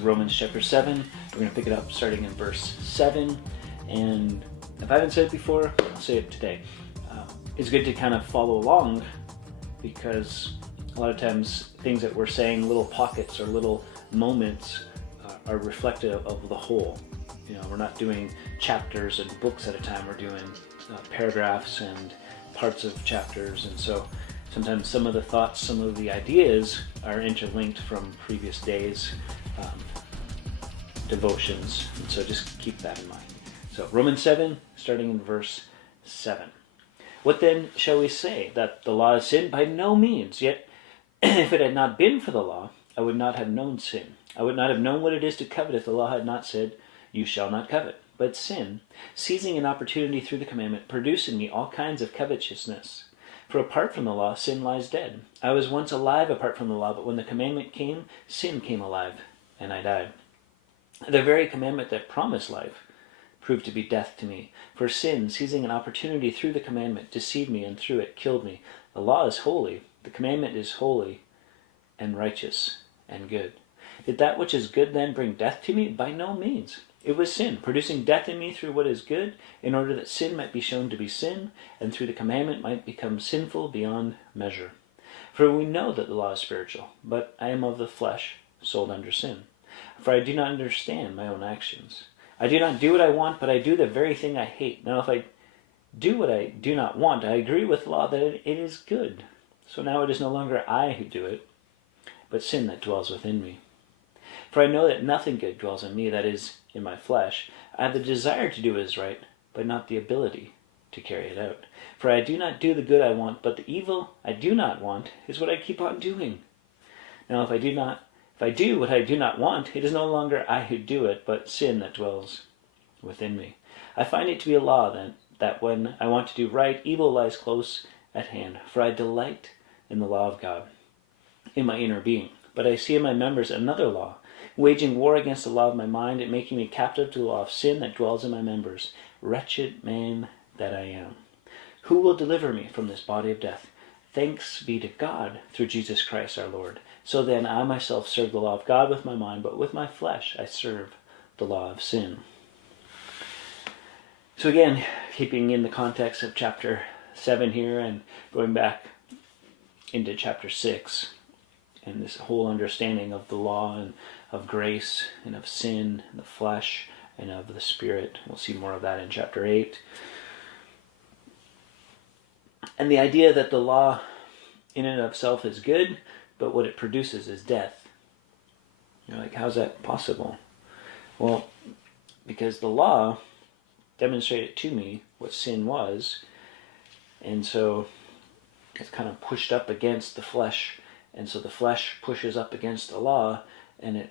Romans chapter 7. We're going to pick it up starting in verse 7. And if I haven't said it before, I'll say it today. It's good to kind of follow along because a lot of times things that we're saying, little pockets or little moments, are reflective of the whole. You know, we're not doing chapters and books at a time. We're doing paragraphs and parts of chapters. And so sometimes some of the thoughts, some of the ideas are interlinked from previous days. Devotions, and so just keep that in mind. So Romans 7, starting in verse 7. What then shall we say? That the law is sin? By no means. Yet if it had not been for the law, I would not have known sin. I would not have known what it is to covet if the law had not said, you shall not covet. But sin, seizing an opportunity through the commandment, produced in me all kinds of covetousness. For apart from the law, sin lies dead. I was once alive apart from the law, but when the commandment came, sin came alive, and I died. The very commandment that promised life proved to be death to me. For sin, seizing an opportunity through the commandment, deceived me, and through it killed me. The law is holy, the commandment is holy, and righteous, and good. Did that which is good then bring death to me? By no means. It was sin, producing death in me through what is good, in order that sin might be shown to be sin, and through the commandment might become sinful beyond measure. For we know that the law is spiritual, but I am of the flesh, sold under sin. For I do not understand my own actions. I do not do what I want, but I do the very thing I hate. Now if I do what I do not want, I agree with law that it is good. So now it is no longer I who do it, but sin that dwells within me. For I know that nothing good dwells in me, that is, in my flesh. I have the desire to do what is right, but not the ability to carry it out. For I do not do the good I want, but the evil I do not want is what I keep on doing. Now if I do what I do not want, it is no longer I who do it, but sin that dwells within me. I find it to be a law, then, that when I want to do right, evil lies close at hand. For I delight in the law of God in my inner being. But I see in my members another law, waging war against the law of my mind and making me captive to the law of sin that dwells in my members. Wretched man that I am. Who will deliver me from this body of death? Thanks be to God through Jesus Christ our Lord. So then I myself serve the law of God with my mind, but with my flesh I serve the law of sin. So again, keeping in the context of chapter 7 here and going back into chapter 6, and this whole understanding of the law and of grace and of sin and the flesh and of the Spirit. We'll see more of that in chapter 8. And the idea that the law in and of itself is good, but what it produces is death. You're like, how's that possible? Well, because the law demonstrated to me what sin was, and so it's kind of pushed up against the flesh, and so the flesh pushes up against the law, and it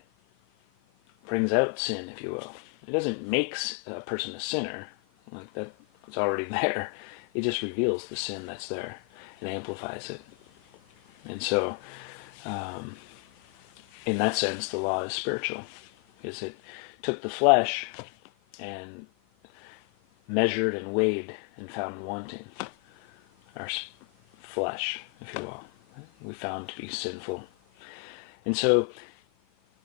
brings out sin, if you will. It doesn't make a person a sinner, like that, it's already there. It just reveals the sin that's there and amplifies it. And so, in that sense, the law is spiritual, because it took the flesh and measured and weighed and found wanting our flesh, if you will. We found to be sinful. And so,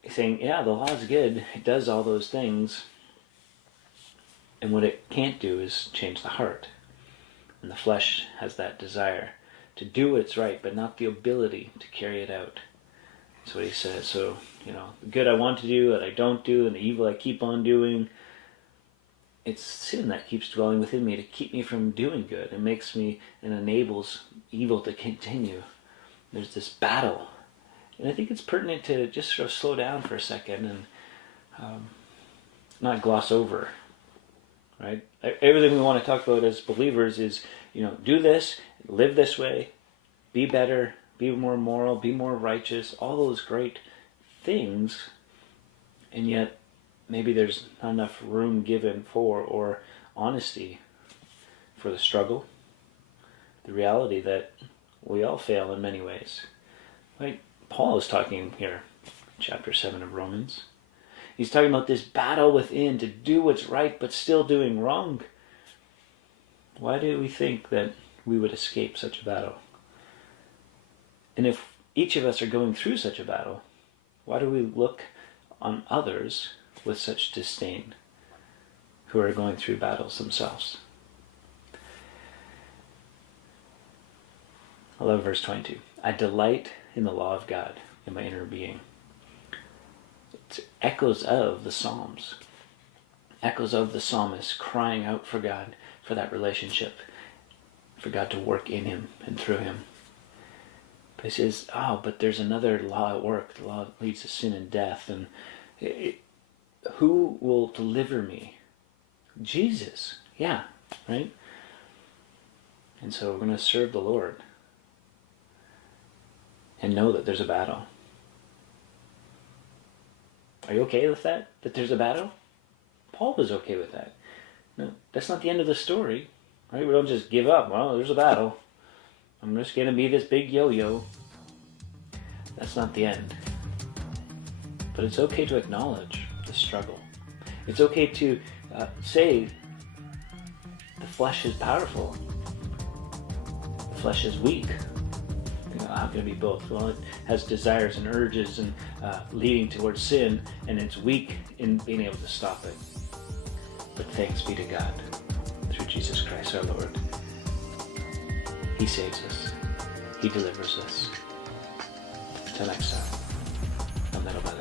saying, yeah, the law is good, it does all those things, and what it can't do is change the heart. And the flesh has that desire to do what's right, but not the ability to carry it out. That's what he says. So, the good I want to do that I don't do, and the evil I keep on doing, it's sin that keeps dwelling within me to keep me from doing good. It makes me and enables evil to continue. There's this battle. And I think it's pertinent to just sort of slow down for a second and not gloss over. Right? Everything we want to talk about as believers is, do this, live this way, be better, be more moral, be more righteous, all those great things, and yet maybe there's not enough room given for or honesty for the struggle, the reality that we all fail in many ways. Right? Paul is talking here, chapter 7 of Romans. He's talking about this battle within to do what's right but still doing wrong. Why do we think that we would escape such a battle? And if each of us are going through such a battle, why do we look on others with such disdain who are going through battles themselves. I love verse 22. I delight in the law of God in my inner being. It's echoes of the Psalms. Echoes of the psalmist crying out for God, for that relationship, for God to work in him and through him. But he says, but there's another law at work. The law leads to sin and death. And who will deliver me? Jesus. Yeah, right? And so we're going to serve the Lord and know that there's a battle. Are you okay with that? That there's a battle? Paul was okay with that. No, that's not the end of the story. Right? We don't just give up. Well, there's a battle. I'm just going to be this big yo-yo. That's not the end. But it's okay to acknowledge the struggle. It's okay to say the flesh is powerful. The flesh is weak. How can it be both? Well, it has desires and urges and leading towards sin, and it's weak in being able to stop it. But thanks be to God through Jesus Christ our Lord. He saves us. He delivers us. Until next time, I'm Metal Brother.